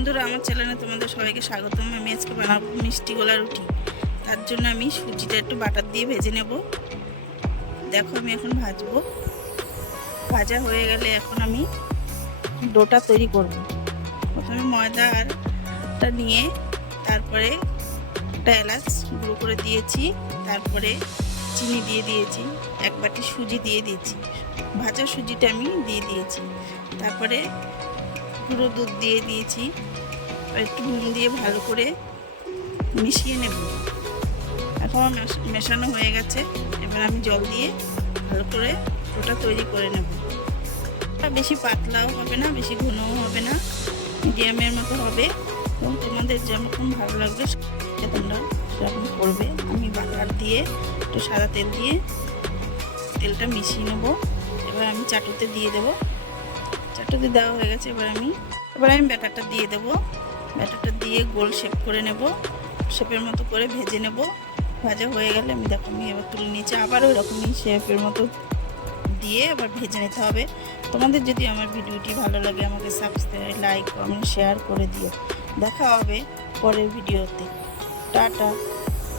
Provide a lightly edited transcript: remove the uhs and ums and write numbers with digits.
বন্ধুরা, আমার চ্যানেলে তোমাদের সবাইকে স্বাগতম। আমি আজকে বানাবো মিষ্টি গোলা রুটি। তার জন্য আমি সুজিটা একটু বাটার দিয়ে ভেজে নেব। দেখো, আমি এখন ভাজবো। ভাজা হয়ে গেলে এখন আমি ডোটা তৈরি করব। প্রথমে ময়দাটা নিয়ে তারপরে একটা এলাচ গুঁড়ো করে দিয়েছি, তারপরে চিনি দিয়ে দিয়েছি, এক বাটি সুজি দিয়ে দিয়েছি, ভাজা সুজিটা আমি দিয়ে দিয়েছি, তারপরে গুঁড়ো দুধ দিয়ে দিয়েছি, একটু নুন দিয়ে ভালো করে মিশিয়ে নেব। এখন মেশানো হয়ে গেছে, এবার আমি জল দিয়ে ভালো করে ওটা তৈরি করে নেব। বেশি পাতলাও হবে না, বেশি ঘনও হবে না, মিডিয়ামের মতো হবে। এবং তোমাদের যেরকম ভালো লাগবে তোমরা সেরকম করবে। আমি বাটার দিয়ে একটু সাদা তেল দিয়ে তেলটা মিশিয়ে নেব। এবার আমি চাটুতে দিয়ে দেবো। চাটুতে দেওয়া হয়ে গেছে, এবার আমি ব্যাটারটা দিয়ে দেবো। ব্যাটারটা দিয়ে গোল শেপ করে নেব, শেপের মতো করে ভেজে নেব। ভাজা হয়ে গেলে আমি এবার তুলে নিয়েছি। আবার ওই রকমই শেপের মতো দিয়ে আবার ভেজে নিতে হবে। তোমাদের যদি আমার ভিডিওটি ভালো লাগে আমাকে সাবস্ক্রাইব, লাইক, কমেন্ট, শেয়ার করে দিও। দেখা হবে পরের ভিডিওতে। টাটা।